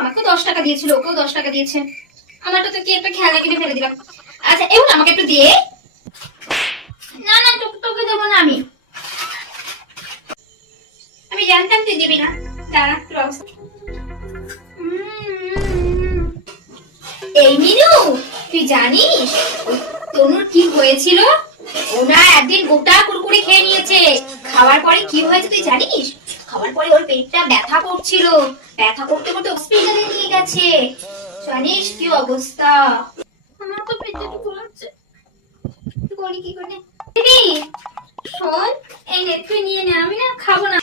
আমাকে 10 টাকা দিয়েছিল, ওকেও 10 টাকা দিয়েছে। আমারটা তো কি একটা খেলনা কিনে ফেলে দিলাম। আচ্ছা এগুলো আমাকে একটু দিয়ে। না না তোকে দেবো না আমি। আমি জানতাম তুই দিবি না। দাঁড়া তোর অবস্থা। এই মিনু, তুই জানিস তনুর কি হয়েছিল? ওরা একদিন গোটা কুরকুরে খেয়ে নিয়েছে। খাওয়ার পরে কি হয়েছে তুই জানিস? খাওয়ার পরে ওর পেটটা ব্যথা করছিল, ব্যথা করতে করতে হসপিটালে নিয়ে গেছে। জানিস কি অবস্থা? আমার তো পেটটা একটু ফুলাচ্ছে, করি কি করে? দিদি শোন, এই নে তুই নিয়ে নে, আমি না খাবো না।